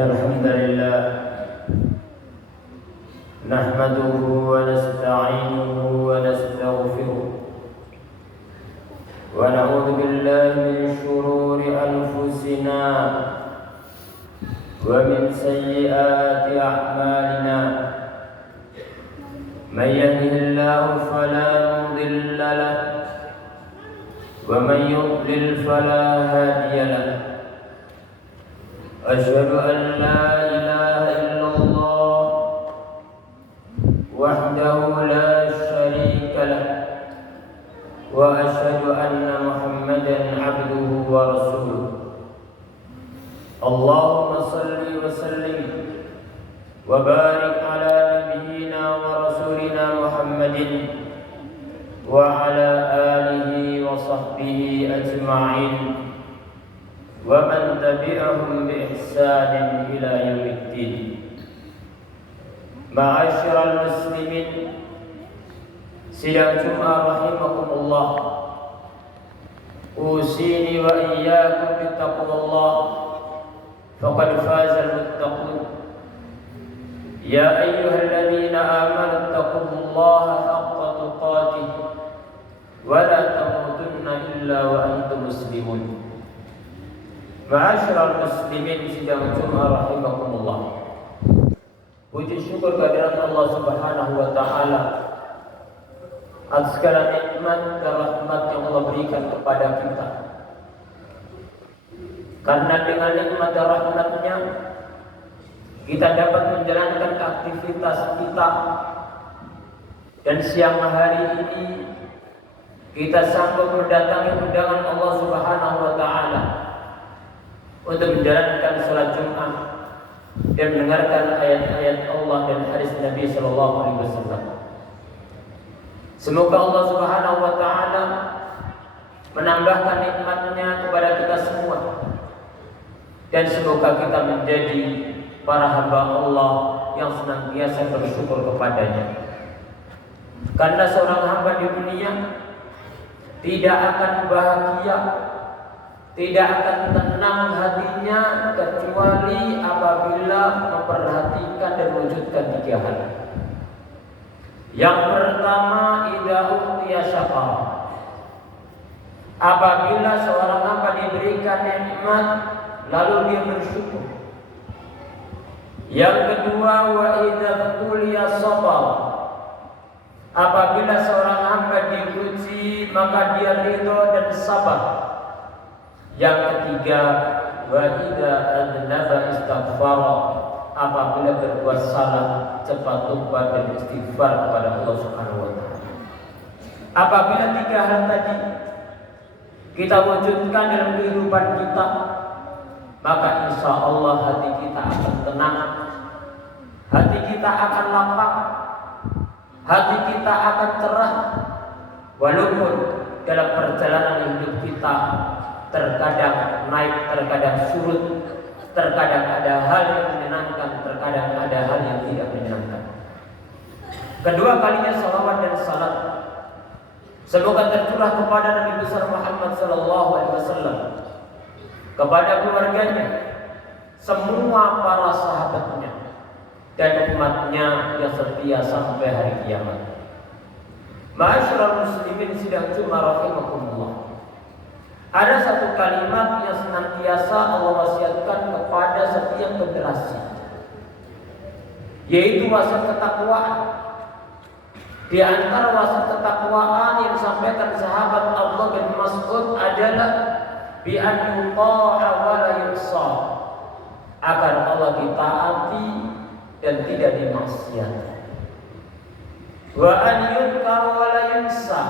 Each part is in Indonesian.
الحمد لله نحمده ونستعينه ونستغفره ونعوذ بالله من شرور أنفسنا ومن سيئات أعمالنا من يهده الله فلا مضل له ومن يضلل فلا هادي له أشهد أن لا إله إلا الله وحده لا شريك له وأشهد أن محمدا عبده ورسوله اللهم صل وسلم وبارك على نبينا ورسولنا محمد وعلى آله وصحبه أجمعين ومن تبعهم بإحسان إلى يوم الدين. معاشر المسلمين sidang Jumat rahimakumullah, usini wa iyyakum bittaqwallah faqad fazal muttaqun. Ya ayyuhalladzina amanu taqullaha haqqa tuqatih wa la tamutunna illa wa antum muslimun. Ma'asyiral muslimin sidang Jumat rahimakumullah. Puji syukur kehadirat Allah Subhanahu wa taala atas segala nikmat dan rahmat yang Allah berikan kepada kita. Karena dengan nikmat dan rahmatnya kita dapat menjalankan aktivitas kita, dan siang hari ini kita sanggup mendatangi undangan Allah Subhanahu wa taala untuk menjalankan salat Jumat dan mendengarkan ayat-ayat Allah dan hadis Nabi sallallahu alaihi wasallam. Semoga Allah Subhanahu wa taala menambahkan nikmat-Nya kepada kita semua, dan semoga kita menjadi para hamba Allah yang senantiasa bersyukur kepadanya. Karena seorang hamba di dunia tidak akan bahagia, tidak akan tenang hatinya kecuali apabila memperhatikan dan mewujudkan 3 hal. Yang pertama, idza utiya syakar. Apabila seorang hamba diberikan nikmat lalu dia bersyukur. Yang kedua, wa idza tuliya sabar. Apabila seorang hamba diuji maka dia ridha dan sabar. Yang ketiga, wa idza adnaba istaghfara. Apabila berbuat salah cepat tobat dan istighfar kepada Allah Subhanahu wa taala. Apabila 3 hal tadi kita wujudkan dalam kehidupan kita, maka insya Allah hati kita akan tenang, hati kita akan lapang, hati kita akan cerah. Walaupun dalam perjalanan hidup kita terkadang naik, terkadang surut, terkadang ada hal yang menyenangkan, terkadang ada hal yang tidak menyenangkan. Kedua kalinya salawat dan salat semoga tercurah kepada Nabi besar Muhammad sallallahu alaihi wasallam, kepada keluarganya, semua para sahabatnya, dan umatnya yang setia sampai hari kiamat. Ma'asyiral muslimin sidang Jumat rahimakumullah. Ada satu kalimat yang senantiasa Allah wasiatkan kepada setiap generasi, yaitu wasiat ketakwaan. Di antara wasiat ketakwaan yang disampaikan sahabat Abdullah bin Mas'ud adalah bi an yuta'a wa la yu'sa, agar Allah ditaati dan tidak dimaksiati. Wa an yudhkar wa la yunsa,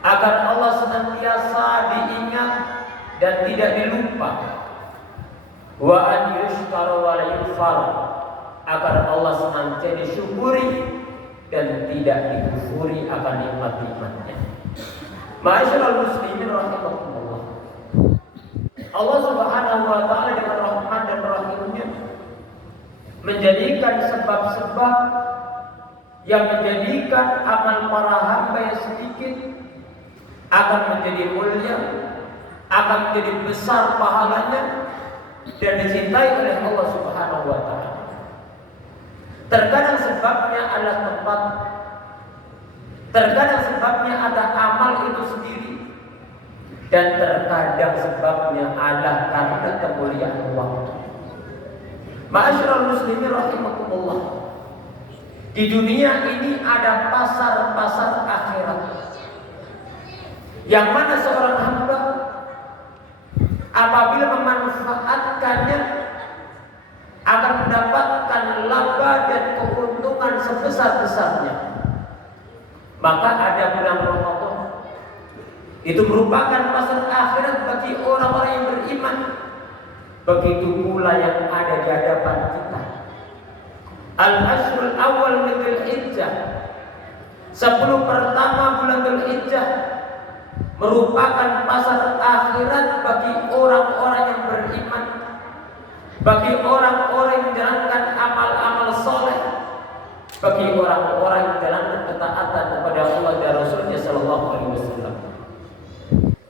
agar Allah senantiasa diingat dan tidak dilupa. Wa an yushkar wa la yukfar, agar Allah senantiasa disyukuri dan tidak dikufuri akan nikmat-nikmatnya. Ma'asyiral muslimin rahimakumullah. Allah Subhanahu wa taala dengan rahmat dan rahimnya menjadikan sebab-sebab yang menjadikan amal para hamba yang sedikit akan menjadi mulia, akan menjadi besar pahalanya dan dicintai oleh Allah Subhanahu wa taala. Terkadang sebabnya adalah tempat, terkadang sebabnya ada amal itu sendiri, dan terkadang sebabnya adalah karena kemuliaan waktu. Ma'asyiral muslimin rahimakumullah. Di dunia ini ada pasar-pasar akhirat, yang mana seorang hamba apabila memanfaatkannya akan mendapatkan laba dan keuntungan sebesar-besarnya. Maka ada bulan Ramadan, itu merupakan pasar akhirat bagi orang-orang yang beriman. Begitu pula yang ada di hadapan kita. Al-Ashrul Awal min Dzulhijjah, 10 pertama bulan Dzulhijjah, merupakan pasar akhirat bagi orang-orang yang beriman, bagi orang-orang yang menjalankan amal-amal soleh, bagi orang-orang yang menjalankan ketaatan kepada Allah dan Rasulnya Sallallahu Alaihi Wasallam.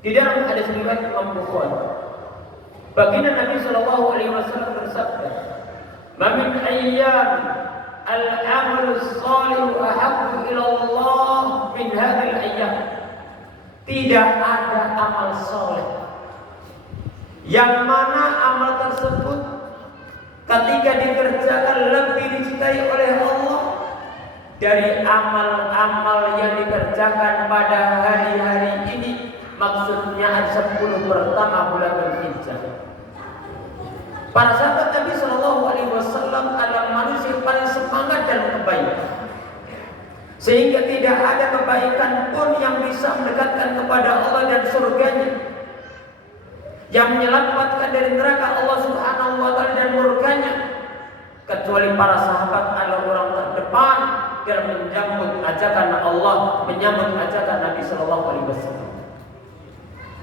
Di dalam hadis riwayat Imam Bukhari, baginda Nabi Sallallahu Alaihi Wasallam bersabda, "Min ayyam al-amal as-salih ahabbu ila Allah min hadhihi al-ayyam." Tidak ada amal soleh yang mana amal tersebut ketika dikerjakan lebih dicintai oleh Allah dari amal-amal yang dikerjakan pada hari-hari ini. Maksudnya ada 10 pertama bulan Dzulhijjah. Para sahabat Nabi Shallallahu Alaihi Wasallam adalah manusia paling semangat dalam kebaikan, sehingga tidak ada kebaikan pun yang bisa mendekatkan kepada Allah dan surganya, yang menyelamatkan dari neraka Allah Subhanahu wa taala dan murkanya, kecuali para sahabat adalah orang terdepan dalam menyambut ajakan Allah, menyambut ajakan Nabi Shallallahu Alaihi Wasallam.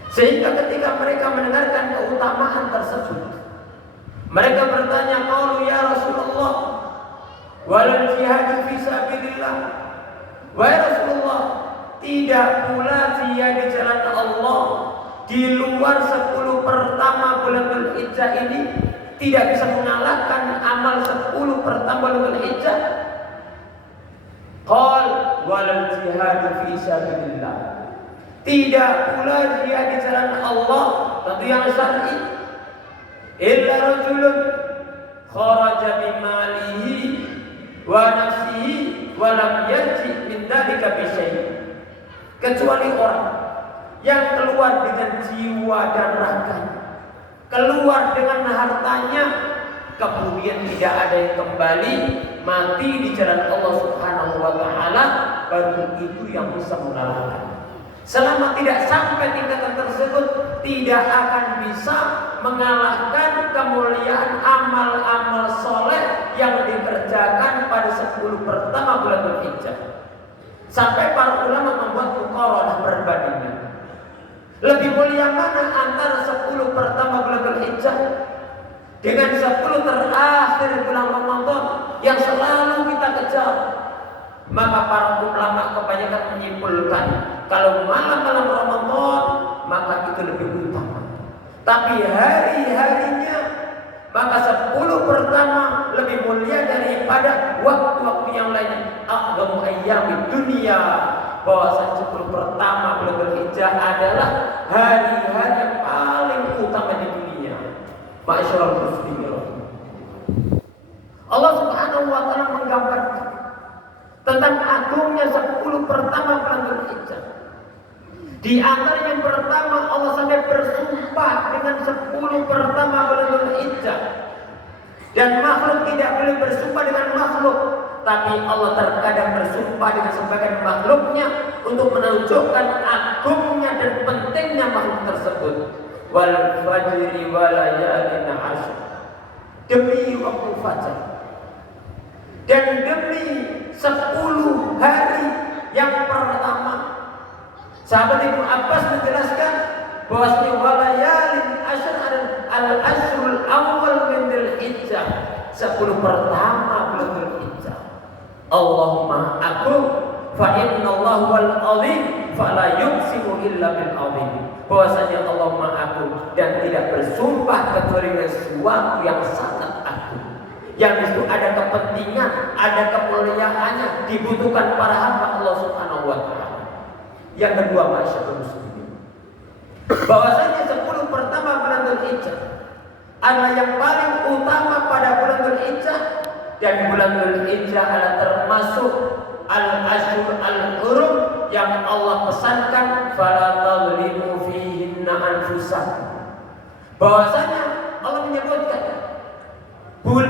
Sehingga ketika mereka mendengarkan keutamaan tersebut, mereka bertanya, "Qalu ya Rasulullah, walal jihad fi sabilillah." Wahai Rasulullah, tidak pula jihad di jalan Allah di luar 10 pertama bulan Dzulhijjah ini tidak bisa mengalahkan amal 10 pertama bulan Dzulhijjah. Qal walal jihad fi sabilillah. Tidak pula jihad di jalan Allah, tentu yang syar'i, illa rajulun kharaja bimalihi wa nafsihi wa lam yarji min dzalika bi syai'. Kecuali orang yang keluar dengan jiwa dan raganya, keluar dengan hartanya, kemudian tidak ada yang kembali, mati di jalan Allah Subhanahu wa taala, baru itu yang bisa mengalahkan. Selama tidak sampai tingkatan tersebut, tidak akan bisa mengalahkan kemuliaan amal-amal soleh yang dikerjakan pada 10 pertama bulan Dzulhijjah. Sampai para ulama membuat muqaranah perbandingan. Lebih mulia mana antara 10 pertama bulan Dzulhijjah dengan 10 terakhir bulan Ramadan yang selalu kita kejar? Maka para ulama kebanyakan menyimpulkan, kalau malam-malam Ramadan maka itu lebih utama. Tapi hari-harinya maka 10 pertama lebih mulia daripada waktu-waktu yang lainnya. A'dhamu ayyamid dunya, bahwa 10 pertama bulan Dzulhijjah adalah hari-hari yang paling utama di dunia. Ma'asyiral muslimin, Allah Subhanahu wa taala menggambarkan tentang agungnya 10 pertama bulan Dzulhijjah. Di antara yang pertama, Allah sampai bersumpah dengan 10 pertama bulan Dzulhijjah. Dan makhluk tidak boleh bersumpah dengan makhluk, tapi Allah terkadang bersumpah dengan sebagian makhluknya untuk menunjukkan agungnya dan pentingnya makhluk tersebut. Wal fajri wa layalin 'ashr, demi waktu fajar dan demi 10 hari yang pertama. Sahabat Ibnu Abbas menjelaskan bahwasanya walayalin ashr al-ashrul awal min Dzulhijjah, 10 pertama bulan Dzulhijjah. Allahumma aku fa inna Allah wal azim fala yuqsimu illa bil azim. bahwasanya Allah Maha Agung dan tidak bersumpah kecuali dengan sesuatu yang sangat agung. Yang itu ada kepentingan, ada kemuliaannya, dibutuhkan para hamba Allah Subhanahu wa taala. Yang kedua, masyaallah muslimin, bahwasanya 10 pertama bulan Dzulhijjah adalah yang paling utama pada bulan Dzulhijjah, dan bulan Dzulhijjah adalah termasuk al-ashhur al-hurum yang Allah pesankan fala tadlimu fihinna anfusakum. Bahwasanya Allah menyebutkan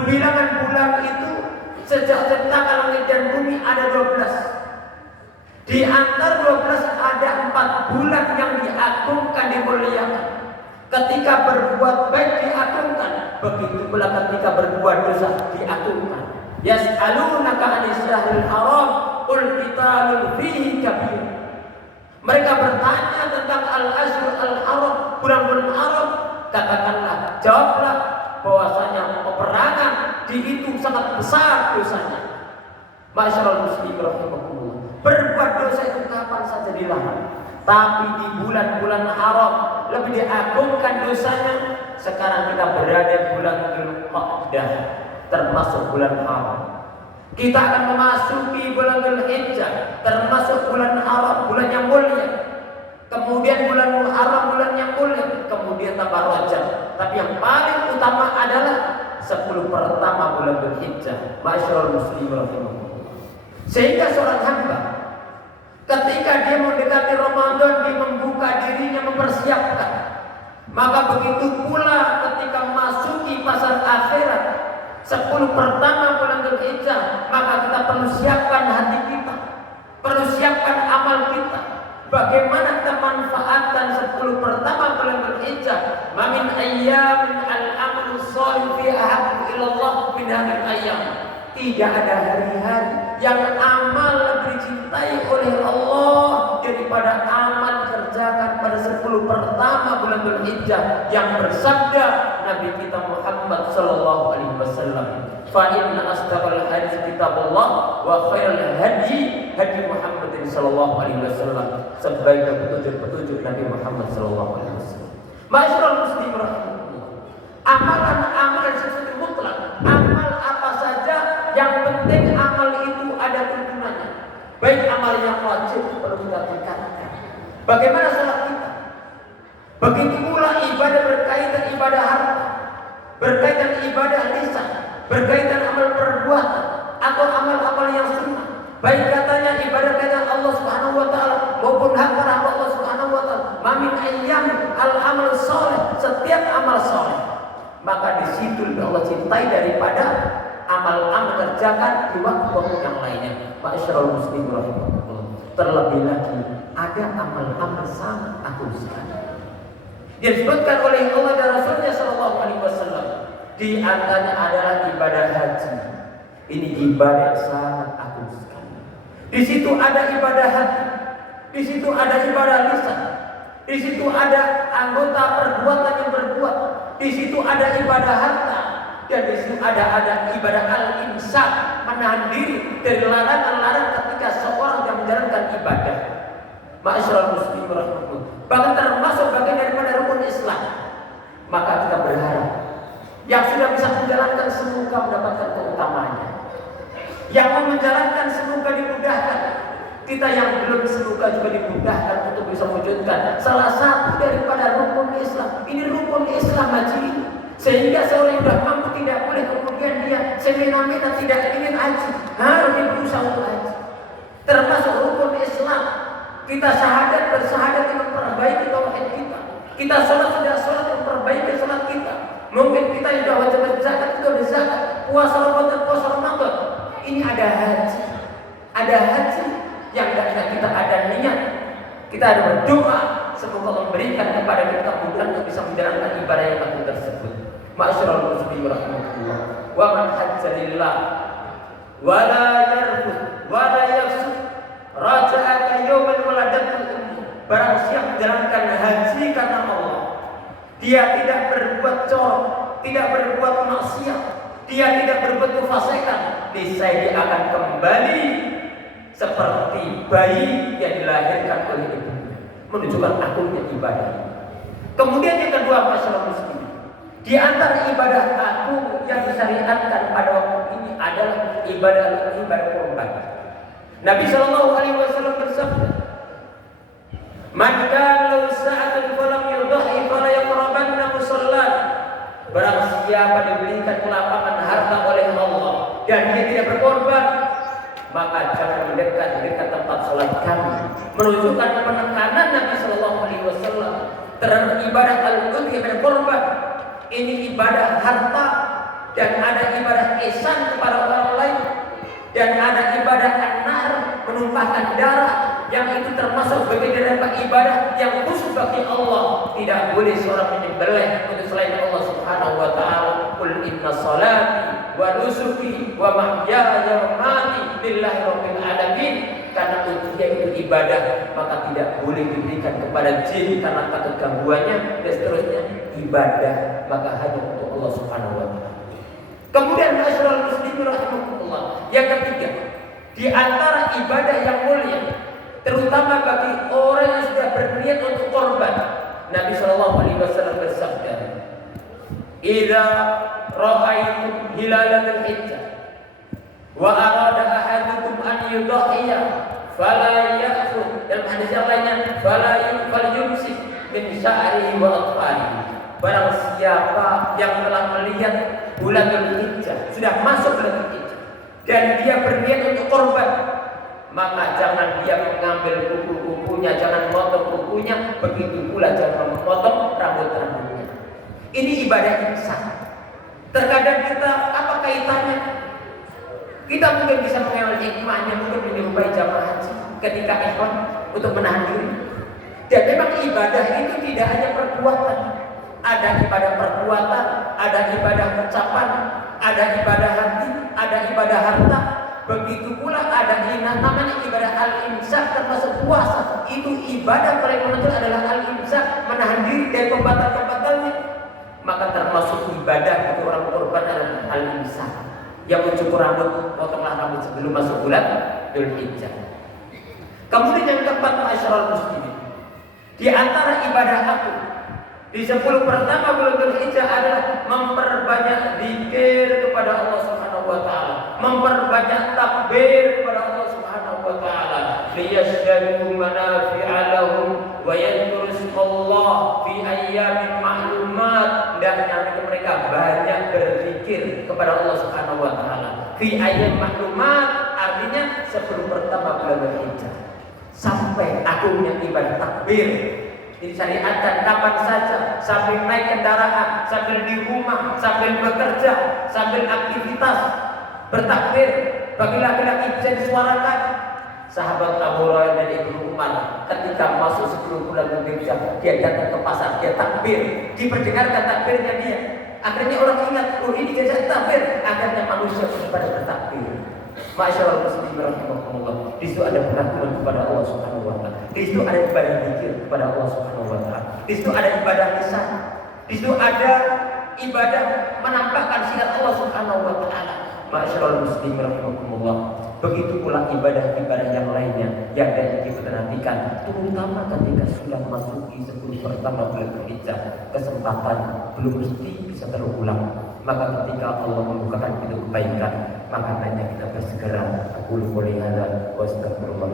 bilangan bulan itu sejak ciptakan langit dan bumi ada 12. Di antara 12 ada 4 bulan yang diagungkan, dimuliakan. Ketika berbuat baik diagungkan, begitu pula ketika berbuat dosa diagungkan. Yas'alunaka 'anil syahril haram qul qitalun fihi kabir. Mereka bertanya tentang al-ashhur al-haram, bulan-bulan haram. Katakanlah, jawablah bahwasanya peperangan di itu sangat besar dosanya. Masyaallah muslimin rahimakumullah. Berbuat dosa itu kapan saja dilarang, tapi di bulan-bulan haram lebih diagungkan dosanya. Sekarang kita berada di bulan Dzulqa'dah, termasuk bulan haram. Kita akan memasuki bulan Dzulhijjah, termasuk bulan haram, bulan yang mulia. Kemudian bulan Muharram, bulan yang mulia. Kemudian tambah Rajab. Tapi yang paling utama adalah 10 pertama bulan Dzulhijjah. Masyaallah muslimin rahimakumullah. Sehingga seorang hamba ketika dia mendekati Ramadan, dia membuka dirinya, mempersiapkan. Maka begitu pula ketika memasuki pasar akhirat, 10 pertama bulan Dzulhijjah, maka kita perlu siapkan hati kita, perlu siapkan amal kita. Bagaimana kita manfaatkan 10 pertama bulan Dzulhijjah? Mamin ayyamin al-amalu shalih fi ahabbu ilallah min hadhihi ayyam. Tidak ada hari-hari yang amal lebih dicintai oleh Allah daripada amal kerjakan pada 10 pertama bulan Dzulhijjah yang bersabda Nabi kita Muhammad sallallahu alaihi wasallam, fa inna asdaqal hadits kitabullah wa khairal hadi hadi Muhammadin sallallahu alaihi wasallam. Sebaiknya petunjuk Nabi Muhammad sallallahu alaihi wasallam. Masyaallah muslimin rahimakumullah. Amalan-amalan sesuatu mutlak, amal apa saja yang penting amal itu ada tuntunannya. Baik amal yang wajib perlu kita tingkatkan. Bagaimana sholat kita? Begitu pula ibadah berkaitan ibadah harta, berkaitan ibadah lisan, berkaitan amal perbuatan atau amal-amal yang sunnah. Baik katanya ibadah kaitan Allah Subhanahu wa taala maupun hak para hamba Allah Subhanahu wa taala. Mamin ayyam al-amal shalih, setiap amal saleh. Maka di situ Allah cintai daripada amal-amal kerjakan di waktu-waktu yang lainnya. Masyaallah muslimin rahimakumullah. Terlebih lagi ada amal-amal sangat agung sekali. Disebutkan oleh Allah dan Rasulnya sallallahu alaihi wasallam. Di antaranya adalah ibadah haji. Ini ibadah yang sangat agung sekali. Di situ ada ibadah hati, di situ ada ibadah lisan, di situ ada anggota perbuatan yang berbuat, di situ ada ibadah harta, dan di situ ada ibadah al-imsak, menahan diri dari larangan-larangan ketika seorang yang menjalankan ibadah. Masyaallah muslimin rahimakumullah. Bahkan termasuk bagian daripada rukun Islam. Maka kita berharap yang sudah bisa menjalankan semoga mendapatkan keutamaannya. Yang mau menjalankan semoga dimudahkan. Kita yang belum semoga juga dimudahkan untuk bisa mewujudkan salah satu daripada rukun Islam. Ini rukun Islam haji ini. Sehingga seorang yang sudah mampu tidak boleh kemudian dia semena-mena tidak ingin haji, harus berusaha untuk haji. Termasuk rukun Islam. Kita syahadat bersyahadat yang memperbaiki tauhid kita. Kita sholat sudah sholat yang memperbaiki sholat kita. Mungkin kita yang sudah wajib zakat itu ada zakat, puasa Ramadan, puasa Ramadan. Ini ada haji yang tidak kita ada niat. Kita ada berdoa semoga Allah memberikan kepada kita kemudahan untuk bisa menjalankan ibadah yang agung tersebut. Masyaallah muslimin rahimakumullah. Wa man hajja lillah wa la yarfud wa la yafsud raja'a ka yawmin waladatul ummi. Barang siapa menjalankan haji karena Allah, dia tidak berbuat corok, tidak berbuat maksiat, dia tidak berbuat kefasikan, niscaya dia akan kembali seperti bayi yang dilahirkan oleh ibunya. Menunjukkan agungnya ibadah. Kemudian yang kedua, masyarakat muslim, di antara ibadah aku yang disyariatkan pada waktu ini adalah ibadah kurban. Nabi Shallallahu Alaihi Wasallam bersabda, "Man kana lahu sa'atun falam yudhi fala yaqrabanna musalla." Barang siapa diberikan kelapangan harta oleh Allah dan dia tidak berkorban, maka jangan mendekat tempat sholat kami. Menunjukkan penekanan Nabi Shallallahu Alaihi Wasallam terhadap ibadah al-udhiyah berkorban. Ini ibadah harta, dan ada ibadah ihsan kepada orang lain, dan ada ibadah an-nahr, menumpahkan darah, yang itu termasuk bagian dari ibadah yang khusus bagi Allah. Tidak boleh seorang menyembelih untuk selain Allah Subhanahu wa taala. Qul inna salati wa nusuki wa mahyaya wa mamati lillahi rabbil alamin. Karena udhiyah itu ibadah, maka tidak boleh diberikan kepada jin karena takut gangguannya, dan seterusnya. Ibadah maka hanya untuk Allah Subhanahu wa taala. Kemudian masyarakat muslimin rahimakumullah, yang ketiga, di antara ibadah yang mulia, terutama bagi orang yang sudah berniat untuk korban, Nabi Shallallahu Alaihi Wasallam bersabda, "Idza ra'aitum hilalal hijjah wa arada ahadukum an yudhiya fala ya'khudh." Dalam hadis yang lainnya, fala yumsik min sya'rihi wa atfarihi. Barang siapa yang telah melihat bulan Dzulhijjah, sudah masuk bulan Dzulhijjah, dan dia berniat untuk korban, maka jangan dia mengambil kuku-kukunya, jangan memotong kukunya, begitu pula jangan memotong rambut-rambutnya. Ini ibadah ihsan. Terkadang kita, apa kaitannya? Kita mungkin bisa mengambil hikmahnya, mungkin menyerupai jamaah haji ketika ihram untuk menahan diri. Dan memang ibadah itu tidak hanya perbuatan. Ada ibadah perbuatan, ada ibadah ucapan, ada ibadah hati, ada ibadah harta. Begitu pula ada namanya ibadah al-imsak, termasuk puasa. Itu ibadah paling menonjol adalah al-imsak, menahan diri dari pembatal-pembatalnya. Maka termasuk ibadah bagi orang korban adalah al-imsak, yang mencukur rambut, potonglah rambut sebelum masuk bulan Dzulhijjah. Kemudian yang keempat, masyarakat muslimin, di antara ibadah aku di 10 pertama bulan Dzulhijjah adalah memperbanyak zikir kepada Allah Subhanahu wa taala, memperbanyak takbir kepada Allah Subhanahu wa taala, liyashdadu manafi'a lahum wa yadhkuru Allah fi ayyamin ma'lumat. Dan mereka banyak berzikir kepada Allah Subhanahu wa taala fi ayyamin ma'lumat, artinya 10 pertama bulan Dzulhijjah. Sampai agungnya ibadah takbir disyariatkan kapan saja, sambil naik kendaraan, sambil di rumah, sambil bekerja, sambil aktivitas, bertakbir. Bagi laki-laki bisa disuarakan. Sahabat Abu Hurairah dan Ibnu Umar ketika masuk 10 bulan Dzulhijjah, dia datang ke pasar, dia takbir, diperdengarkan takbirnya dia. Akhirnya orang ingat, oh ini jasa takbir. Akhirnya manusia pada bertakbir. Masyaallah muslimin rahimakumullah. Di situ ada pengakuan kepada Allah Subhanahu wa taala. Di situ ada ibadah zikir kepada Allah Subhanahu wa taala. Di situ ada ibadah lisan. Di situ ada ibadah menampakkan sifat Allah Subhanahu wa taala. Masyaallah muslimin rahimakumullah. Begitu pula ibadah-ibadah yang lainnya yang dapat diperhatikan, terutama ketika sudah memasuki 10 pertama bulan Dzulhijjah. Kesempatan belum mesti bisa terulang. Maka ketika Allah membukakan pintu kebaikan, maka hanya kita bersegera. Aku boleh ada wa astagfirullah.